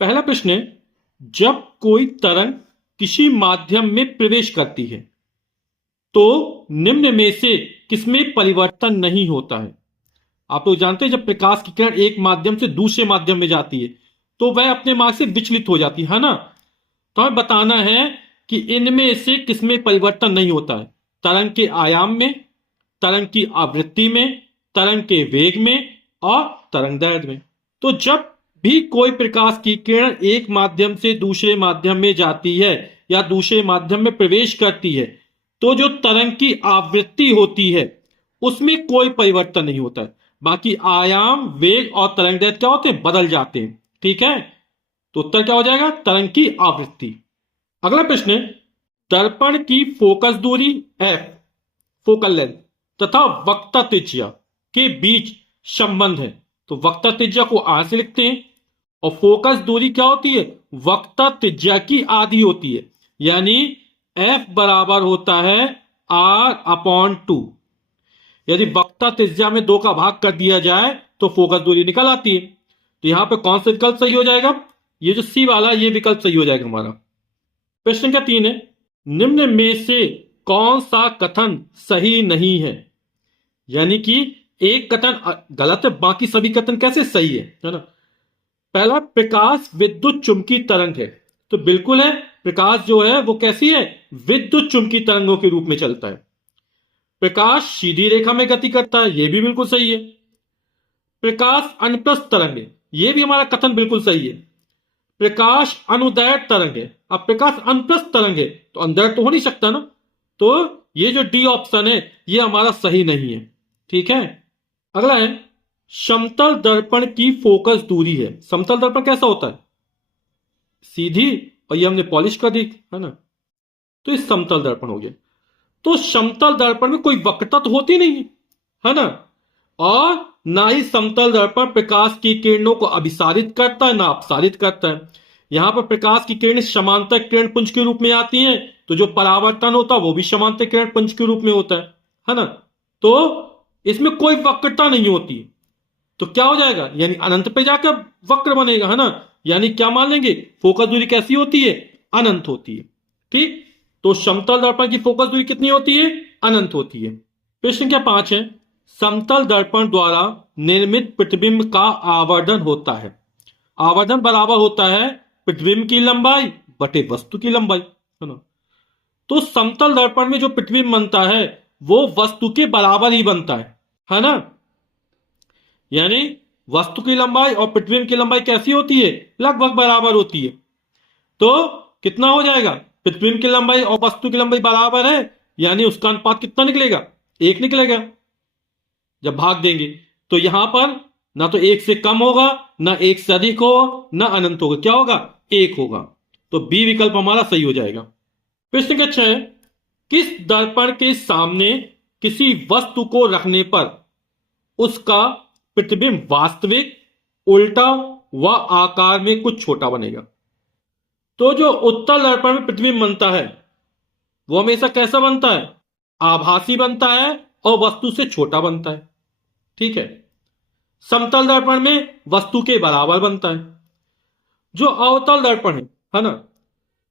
पहला प्रश्न है, जब कोई तरंग किसी माध्यम में प्रवेश करती है तो निम्न में से किसमें परिवर्तन नहीं होता है। आप लोग जानते हैं, जब प्रकाश की किरण एक माध्यम से दूसरे माध्यम में जाती है तो वह अपने मार्ग से विचलित हो जाती है ना। तो हमें बताना है कि इनमें से किसमें परिवर्तन नहीं होता है। तरंग के आयाम में, तरंग की आवृत्ति में, तरंग के वेग में और तरंग दैर्ध्य में। तो जब भी कोई प्रकाश की किरण एक माध्यम से दूसरे माध्यम में जाती है या दूसरे माध्यम में प्रवेश करती है तो जो तरंग की आवृत्ति होती है उसमें कोई परिवर्तन नहीं होता है। बाकी आयाम, वेग और तरंग दैर्ध्य क्या होते हैं, बदल जाते हैं। ठीक है, तो उत्तर क्या हो जाएगा, तरंग की आवृत्ति। अगला प्रश्न है, दर्पण की फोकस दूरी f, फोकल लेंथ, तथा वक्रता त्रिज्या के बीच संबंध है। तो वक्रता त्रिज्या को r से लिखते हैं और फोकस दूरी क्या होती है, वक्रता त्रिज्या की आधी होती है, यानी f बराबर होता है r/2। यदि वक्रता त्रिज्या में 2 का भाग कर दिया जाए तो फोकस दूरी निकल आती है। तो यहां पे कौन सा विकल्प सही हो जाएगा, ये जो सी वाला ये विकल्प सही हो जाएगा हमारा। प्रश्न संख्या 3 है, निम्न में से कौन सा कथन सही नहीं है। यानी कि एक कथन गलत है, बाकी सभी कथन कैसे सही है ना। पहला, प्रकाश विद्युत चुंबकीय तरंग है। तो बिल्कुल है, प्रकाश जो है वो कैसी है, विद्युत चुंबकीय तरंगों के रूप में चलता है। प्रकाश सीधी रेखा में गति करता है, यह भी बिल्कुल सही है। प्रकाश अनुप्रस्थ तरंग है, यह भी हमारा कथन बिल्कुल सही है। प्रकाश अनुदैर्ध्य तरंग है। अब प्रकाश अनुप्रस्थ तरंग है तो अनुदैर्ध्य तो हो नहीं सकता ना, तो ये जो डी ऑप्शन है ये हमारा सही नहीं है। ठीक है, अगला है, समतल दर्पण की फोकस दूरी है। समतल दर्पण कैसा होता है, सीधी, और ये हमने पॉलिश कर दी है ना, तो ये समतल दर्पण हो गया। तो समतल दर्पण में कोई वक्रता तो होती नहीं है ना, और ना ही समतल दर्पण प्रकाश की किरणों को अभिसारित करता है ना अपसारित करता है। यहां पर प्रकाश की किरणें समांतर किरण पुंज के रूप में आती हैं, तो जो परावर्तन होता है वो भी समांतर किरण पुंज के रूप में होता है ना। तो इसमें कोई वक्रता नहीं होती, तो क्या हो जाएगा, यानी अनंत पे जाकर वक्र बनेगा है ना। यानी क्या मान लेंगे, फोकस दूरी कैसी होती है, अनंत होती है। ठीक, तो समतल दर्पण की फोकस दूरी कितनी होती है, अनंत होती है। प्रश्न संख्या 5 है, समतल दर्पण द्वारा निर्मित प्रतिबिंब का आवर्धन होता है। आवर्धन बराबर होता है प्रतिबिंब की लंबाई बटे वस्तु की लंबाई है ना। तो समतल दर्पण में जो प्रतिबिंब बनता है वो वस्तु के बराबर ही बनता है ना। यानी वस्तु की लंबाई और प्रतिबिंब की लंबाई कैसी होती है, लगभग बराबर होती है। तो कितना हो जाएगा, प्रतिबिंब की लंबाई और वस्तु की लंबाई बराबर है, यानी उसका अनुपात कितना निकलेगा, 1 निकलेगा जब भाग देंगे। तो यहां पर ना तो 1 से कम होगा, ना 1 से अधिक होगा, ना अनंत होगा, क्या होगा, 1 होगा। तो बी विकल्प हमारा सही हो जाएगा। प्रश्न का 6 है, किस दर्पण के सामने किसी वस्तु को रखने पर उसका प्रतिबिंब वास्तविक, उल्टा व आकार में कुछ छोटा बनेगा। तो जो उत्तल दर्पण में प्रतिबिंब बनता है वो हमेशा कैसा बनता है, आभासी बनता है और वस्तु से छोटा बनता है। ठीक है, समतल दर्पण में वस्तु के बराबर बनता है। जो अवतल दर्पण है ना,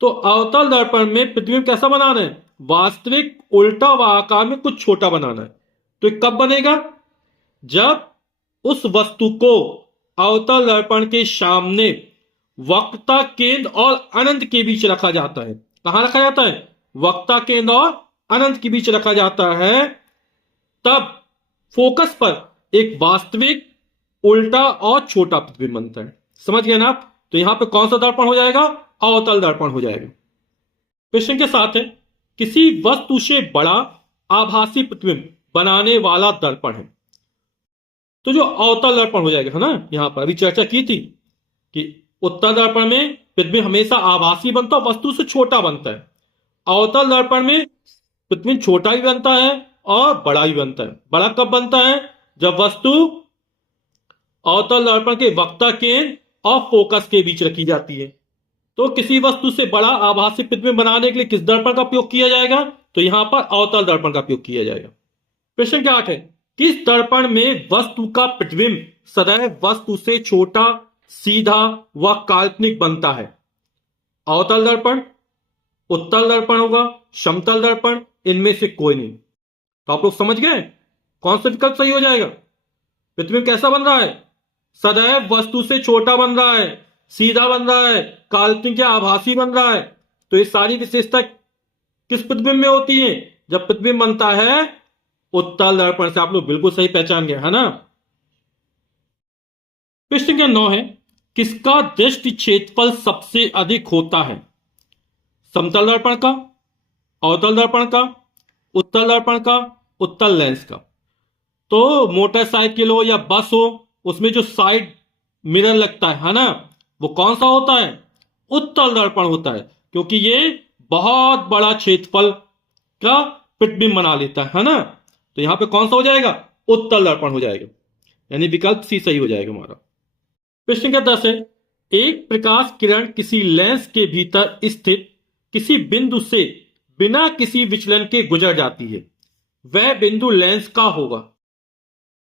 तो अवतल दर्पण में प्रतिबिंब कैसा बनाना है, वास्तविक, उल्टा व आकार में कुछ छोटा बनाना है। तो ये कब बनेगा, जब उस वस्तु को अवतल दर्पण के सामने वक्रता केंद्र और अनंत के बीच रखा जाता है। कहां रखा जाता है, वक्रता केंद्र और अनंत के बीच रखा जाता है, तब फोकस पर एक वास्तविक, उल्टा और छोटा प्रतिबिंब बनता है। समझ गए ना आप। तो यहां पे कौन सा दर्पण हो जाएगा, अवतल दर्पण हो जाएगा। प्रश्न के साथ है, किसी वस्तु से बड़ा आभासी प्रतिबिंब बनाने वाला दर्पण है। तो जो अवतल दर्पण हो जाएगा है ना, यहां पर अभी चर्चा की थी कि उत्तल दर्पण में प्रतिबिंब हमेशा आभासी बनता है, वस्तु से छोटा बनता है। अवतल दर्पण में प्रतिबिंब छोटा भी बनता है और बड़ा भी बनता है। बड़ा कब बनता है, जब वस्तु अवतल दर्पण के वक्रता केंद्र और फोकस के बीच रखी जाती है। तो किसी वस्तु से बड़ा आभासी प्रतिबिंब बनाने के लिए किस दर्पण का उपयोग किया जाएगा, तो यहां पर अवतल दर्पण का उपयोग किया जाएगा। प्रश्न क्या 8 है, किस दर्पण में वस्तु का प्रतिबिंब सदैव वस्तु से छोटा सीधा व काल्पनिक बनता है? अवतल दर्पण, उत्तल दर्पण होगा, समतल दर्पण, इनमें से कोई नहीं। तो आप लोग समझ गए कौन सा विकल्प सही हो जाएगा? प्रतिबिंब कैसा बन रहा है? सदैव वस्तु से छोटा बन रहा है, सीधा बन रहा है, काल्पनिक या आभासी बन रहा है। तो ये सारी विशेषता किस प्रतिबिंब में होती है? जब प्रतिबिंब बनता है उत्तल दर्पण से। आप लोग बिल्कुल सही पहचान गए, है ना। प्रश्न संख्या 9 है, किसका दृष्टि क्षेत्रफल सबसे अधिक होता है? समतल दर्पण का, अवतल दर्पण का, उत्तल दर्पण का, उत्तल लेंस का। तो मोटरसाइकिल हो या बस हो, उसमें जो साइड मिरर लगता है ना, वो कौन सा होता है? उत्तल दर्पण होता है, क्योंकि ये बहुत बड़ा क्षेत्रफल का प्रतिबिंब बना लेता है ना। तो यहां पे कौन सा हो जाएगा? उत्तल दर्पण हो जाएगा, यानी विकल्प सी सही हो जाएगा हमारा। प्रश्न संख्या 10 है, एक प्रकाश किरण किसी लेंस के भीतर स्थित किसी बिंदु से बिना किसी विचलन के गुजर जाती है, वह बिंदु लेंस का होगा।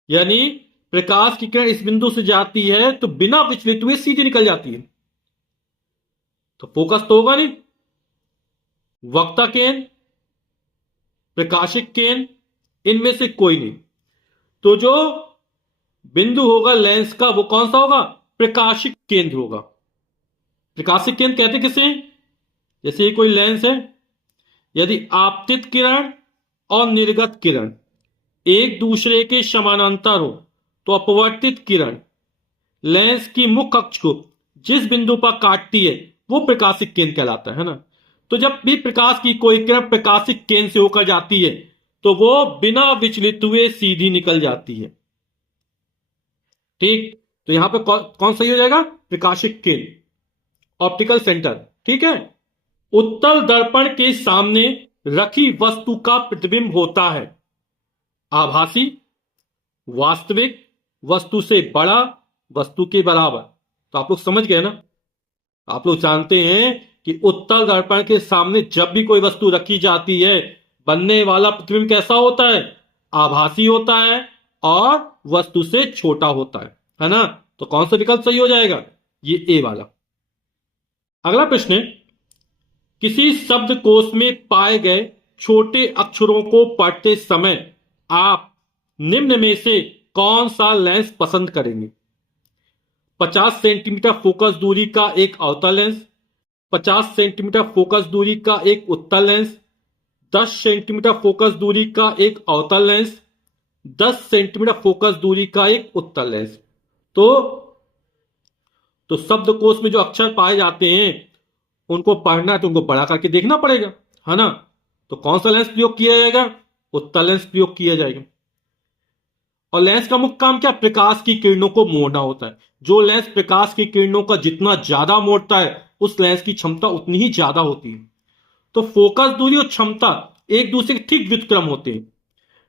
यानी प्रकाश की किरण इस बिंदु से जाती है तो बिना विचलित हुए सीधी निकल जाती है, तो फोकस तो होगा नहीं। वक्ता केंद्र, प्रकाशिक केंद्र, इनमें से कोई नहीं। तो जो बिंदु होगा लेंस का वो कौन सा होगा? प्रकाशिक केंद्र होगा। प्रकाशिक केंद्र कहते किसे? जैसे ये कोई लेंस है, यदि आपतित किरण और निर्गत किरण एक दूसरे के समानांतर हो तो अपवर्तित किरण लेंस की मुख्य अक्ष को जिस बिंदु पर काटती है वो प्रकाशिक केंद्र कहलाता है ना। तो जब भी प्रकाश की कोई किरण प्रकाशिक केंद्र से होकर जाती है तो वो बिना विचलित हुए सीधी निकल जाती है। ठीक, तो यहां पे कौन सही हो जाएगा? प्रकाशिक केंद्र, ऑप्टिकल सेंटर। ठीक है। उत्तल दर्पण के सामने रखी वस्तु का प्रतिबिंब होता है आभासी, वास्तविक, वस्तु से बड़ा, वस्तु के बराबर। तो आप लोग समझ गए ना। आप लोग जानते हैं कि उत्तल दर्पण के सामने जब भी कोई वस्तु रखी जाती है बनने वाला प्रतिबिंब कैसा होता है? आभासी होता है और वस्तु से छोटा होता है ना। तो कौन सा विकल्प सही हो जाएगा? ये ए वाला। अगला प्रश्न है, किसी शब्दकोश में पाए गए छोटे अक्षरों को पढ़ते समय आप निम्न में से कौन सा लेंस पसंद करेंगे? 50 सेंटीमीटर फोकस दूरी का एक अवतल लेंस, 50 सेंटीमीटर फोकस दूरी का एक उत्तल लेंस, 10 सेंटीमीटर फोकस दूरी का एक अवतल लेंस, 10 सेंटीमीटर फोकस दूरी का एक उत्तल लेंस। तो शब्दकोश में जो अक्षर पाए जाते हैं उनको पढ़ना है तो उनको बड़ा करके देखना पड़ेगा, है ना। तो कौन सा लेंस प्रयोग किया जाएगा? उत्तल लेंस प्रयोग किया जाएगा। और लेंस का मुख्य काम क्या? प्रकाश की किरणों को मोड़ना होता है। जो लेंस प्रकाश की किरणों का जितना ज्यादा मोड़ता है उस लेंस की क्षमता उतनी ही ज्यादा होती है। तो फोकस दूरी और क्षमता एक दूसरे के ठीक व्युत्क्रम होते हैं।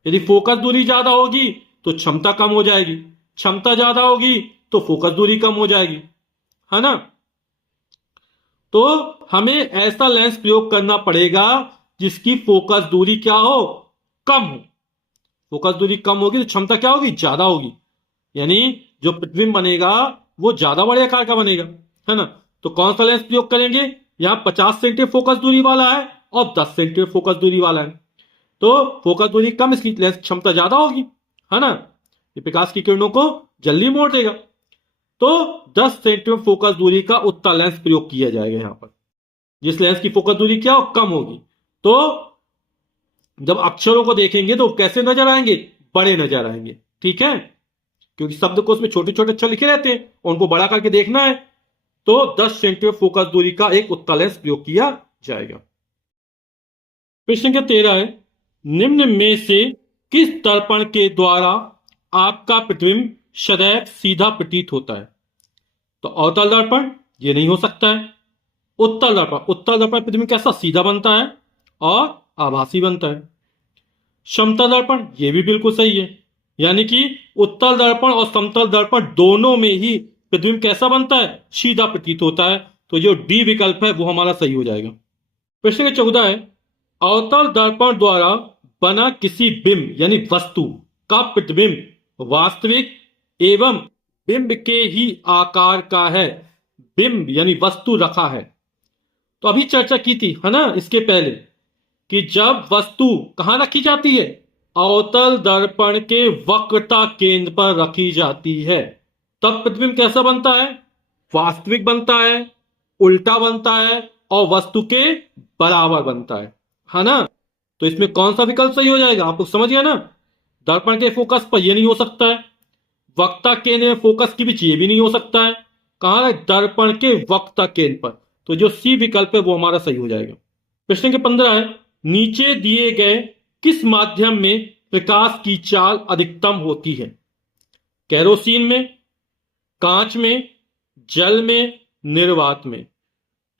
यदि फोकस दूरी ज्यादा होगी तो क्षमता कम हो जाएगी, क्षमता ज्यादा होगी तो फोकस दूरी कम हो जाएगी, है ना। तो हमें ऐसा लेंस प्रयोग करना पड़ेगा जिसकी फोकस दूरी क्या हो? कम हो। फोकस दूरी कम होगी तो क्षमता क्या होगी? ज्यादा होगी, यानी जो प्रतिबिंब बनेगा वो ज्यादा बड़े आकार का बनेगा, है ना। तो कौन सा लेंस प्रयोग करेंगे? यहां 50 सेंटीमीटर फोकस दूरी वाला है और 10 सेंटीमीटर फोकस दूरी वाला है। तो फोकस दूरी कम, इसकी लेंस क्षमता ज्यादा होगी, है ना। ये प्रकाश की किरणों को जल्दी मोड़ देगा। तो 10 सेंटीमीटर फोकस दूरी का उत्तल लेंस प्रयोग किया जाएगा यहां पर। जिस लेंस की फोकस दूरी क्या हो? कम होगी। तो जब अक्षरों को देखेंगे तो कैसे नजर आएंगे? बड़े नजर आएंगे, ठीक है। क्योंकि शब्दकोश में छोटे छोटे अक्षर लिखे रहते हैं, उनको बड़ा करके देखना है। तो 10 सेंटीमीटर फोकस दूरी का एक उत्तल लेंस प्रयोग किया जाएगा। प्रश्न संख्या 13 है, निम्न में से किस दर्पण के द्वारा आपका प्रतिबिंब सदैव सीधा प्रतीत होता है? तो अवतल दर्पण, ये नहीं हो सकता है। उत्तल दर्पण, उत्तल दर्पण प्रतिबिंब कैसा? सीधा बनता है और आभासी बनता है। समतल दर्पण, ये भी बिल्कुल सही है। यानी कि उत्तल दर्पण और समतल दर्पण दोनों में ही प्रतिबिंब कैसा बनता है? सीधा प्रतीत होता है। तो जो डी विकल्प है वो हमारा सही हो जाएगा। प्रश्न 14 है, अवतल दर्पण द्वारा बना किसी बिंब यानी वस्तु का प्रतिबिंब वास्तविक एवं बिंब के ही आकार का है। बिंब यानी वस्तु रखा है। तो अभी चर्चा की थी है ना इसके पहले कि जब वस्तु कहां रखी जाती है, अवतल दर्पण के वक्रता केंद्र पर रखी जाती है, तब प्रतिबिंब कैसा बनता है? वास्तविक बनता है, उल्टा बनता है और वस्तु के बराबर बनता है ना। तो इसमें कौन सा विकल्प सही हो जाएगा? आप लोग समझ गए ना। दर्पण के फोकस पर यह नहीं हो सकता है, वक्ता केंद्र में फोकस के बीच ये भी नहीं हो सकता है। कहां है? दर्पण के वक्ता केंद्र पर। तो जो सी विकल्प है वो हमारा सही हो जाएगा। प्रश्न के 15 है, नीचे दिए गए किस माध्यम में प्रकाश की चाल अधिकतम होती है? केरोसिन में, कांच में, जल में, निर्वात में।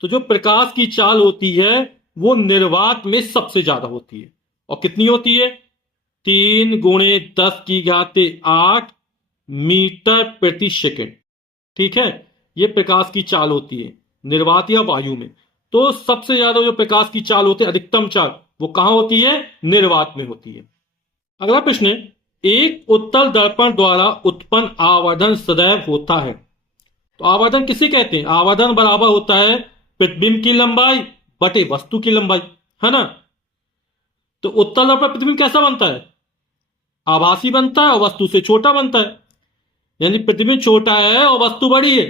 तो जो प्रकाश की चाल होती है वो निर्वात में सबसे ज्यादा होती है। और कितनी होती है? 3 × 10⁸ मीटर प्रति सेकंड। ठीक है, ये प्रकाश की चाल होती है निर्वात या वायु में। तो सबसे ज्यादा जो प्रकाश की चाल होती है, अधिकतम चाल, वो कहां होती है? निर्वात में होती है। अगला प्रश्न है, एक उत्तल दर्पण द्वारा उत्पन्न आवर्धन सदैव होता है। तो आवर्धन किसे कहते हैं? आवर्धन बराबर होता है प्रतिबिंब की लंबाई बटे वस्तु की लंबाई, है ना। तो उत्तल दर्पण प्रतिबिंब कैसा बनता है? आभासी बनता है और वस्तु से छोटा बनता है। यानी प्रतिबिंब छोटा है और वस्तु बड़ी है,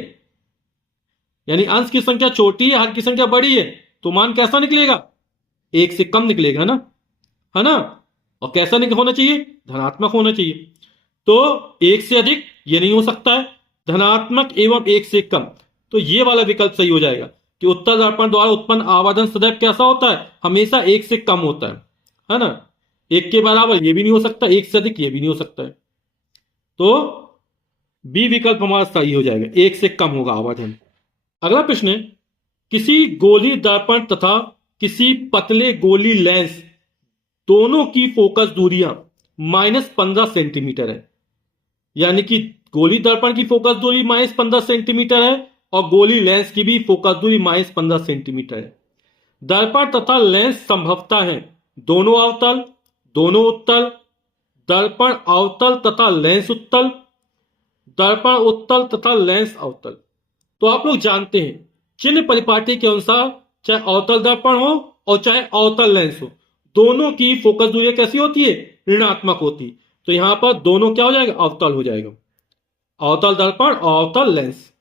यानी अंश की संख्या छोटी है, हर की संख्या बड़ी है। तो मान कैसा निकलेगा? एक से कम निकलेगा ना, है ना। और कैसा होना चाहिए? धनात्मक होना चाहिए। तो एक से अधिक ये नहीं हो सकता है, धनात्मक एवं एक से कम। तो ये वाला विकल्प सही हो जाएगा कि उत्तल दर्पण द्वारा उत्पन्न आवर्धन सदैव कैसा होता है? हमेशा एक से कम होता है ना। एक के बराबर ये भी नहीं हो सकता, एक से अधिक ये भी नहीं हो सकता है। तो बी विकल्प हमारा सही हो जाएगा, एक से कम होगा आवर्धन। अगला प्रश्न है, किसी गोली दर्पण तथा किसी पतले गोली लेंस दोनों की फोकस दूरियां -15 सेंटीमीटर है। यानी कि गोली दर्पण की फोकस दूरी -15 सेंटीमीटर है और गोली लेंस की भी फोकस दूरी -15 सेंटीमीटर है। दर्पण तथा लेंस संभवतः है दोनों अवतल, दोनों उत्तल, दर्पण अवतल तथा लेंस उत्तल, दर्पण उत्तल तथा लेंस अवतल। तो आप लोग जानते हैं चिन्ह परिपाटी के अनुसार चाहे अवतल दर्पण हो और चाहे अवतल लेंस हो, दोनों की फोकस दूरी कैसी होती है? ऋणात्मक होती। तो यहां पर दोनों क्या हो जाएगा? अवतल हो जाएगा। अवतल दर्पण और अवतल लेंस।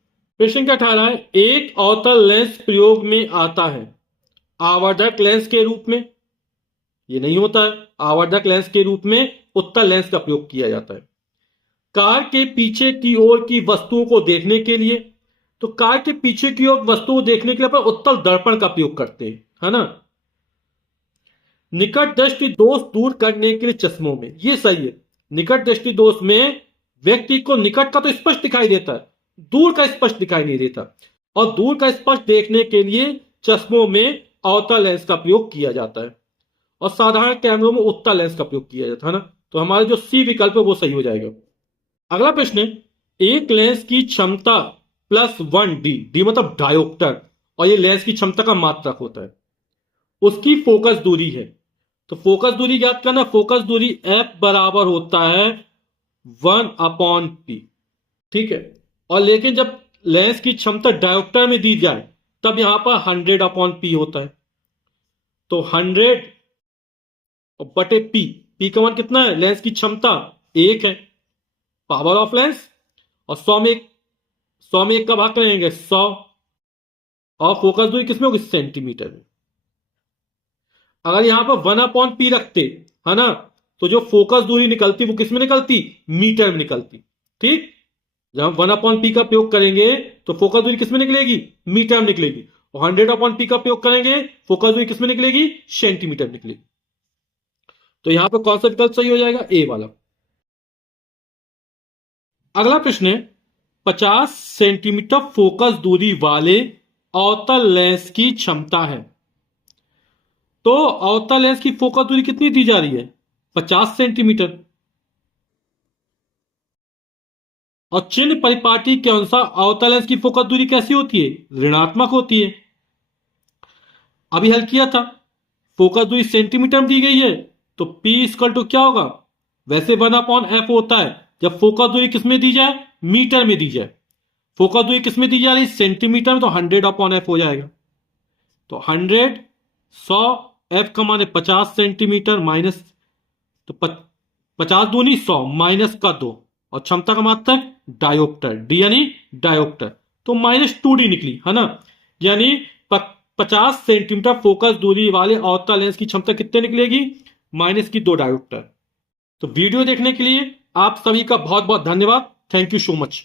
प्रश्न का 18 है, एक अवतल लेंस प्रयोग में आता है आवर्धक लेंस के रूप में। ये नहीं होता है, आवर्धक लेंस के रूप में उत्तल लेंस का प्रयोग किया जाता है। कार के पीछे की ओर की वस्तुओं को देखने के लिए, तो कार के पीछे की ओर वस्तुओं को देखने के लिए अपन उत्तल दर्पण का प्रयोग करते हैं, है ना। निकट दृष्टि दोष दूर करने के लिए चश्मों में, ये सही है। निकट दृष्टि दोष में व्यक्ति को निकट का तो स्पष्ट दिखाई देता है, दूर का स्पष्ट दिखाई नहीं देता। और दूर का स्पष्ट देखने के लिए चश्मों में अवतल लेंस का प्रयोग किया जाता है और साधारण कैमरों में उत्तल लेंस का प्रयोग किया जाता है ना। तो हमारा जो सी विकल्प है वो सही हो जाएगा। अगला प्रश्न है, एक लेंस की क्षमता +1D, डी मतलब डायोप्टर, और ये लेंस की क्षमता का मात्रक होता है, उसकी फोकस दूरी है। तो फोकस दूरी ज्ञात करना, फोकस दूरी F बराबर होता है 1/P। ठीक है, और लेकिन जब लेंस की क्षमता डायोप्टर में दी जाए तब यहां पर 100/P होता है। तो 100 बटे P का मान कितना है? लेंस की क्षमता 1 है, पावर ऑफ लेंस, और 100 में 1 का भाग करेंगे 100, और फोकस दूरी किसमें होगी? सेंटीमीटर में। अगर यहां पर 1/P रखते, है ना, तो जो फोकस दूरी निकलती वो किसमें निकलती? मीटर में निकलती। ठीक, जब हम 1/P का प्रयोग करेंगे तो फोकस दूरी किसमें निकलेगी? मीटर में निकलेगी। और 100/P का प्रयोग करेंगे, फोकस दूरी किसमें निकलेगी? सेंटीमीटर में निकलेगी। तो यहां पर कौन सा विकल्प सही हो जाएगा? ए वाला। अगला प्रश्न है, 50 सेंटीमीटर फोकस दूरी वाले अवतल लेंस की क्षमता है। तो अवतल लेंस की फोकस दूरी कितनी दी जा रही है? 50 सेंटीमीटर। और चिन्ह परिपाटी के अनुसार अवतल लेंस की फोकस दूरी कैसी होती है? ऋणात्मक होती है। अभी हल किया था, फोकस दूरी सेंटीमीटर में दी गई है, तो P इक्वल टू क्या होगा? वैसे 1/F होता है, जब फोकस दूरी किसमें दी जाए, मीटर में दी जाए। फोकस दूरी किसमें दी जा रही, सेंटीमीटर में, तो 100/f हो जाएगा। तो 100, 100, f का मान है 50 सेंटीमीटर, माइनस, तो 50 दूनी 100, माइनस का 2, और क्षमता का मात्रक डायोप्टर, डी यानी डायोप्टर, तो -2d निकली, है ना। यानी 50 सेंटीमीटर फोकस दूरी वाले अवतल लेंस की क्षमता कितने निकलेगी, -2 डायोप्टर। तो वीडियो देखने के लिए आप सभी का बहुत बहुत धन्यवाद। Thank you so much.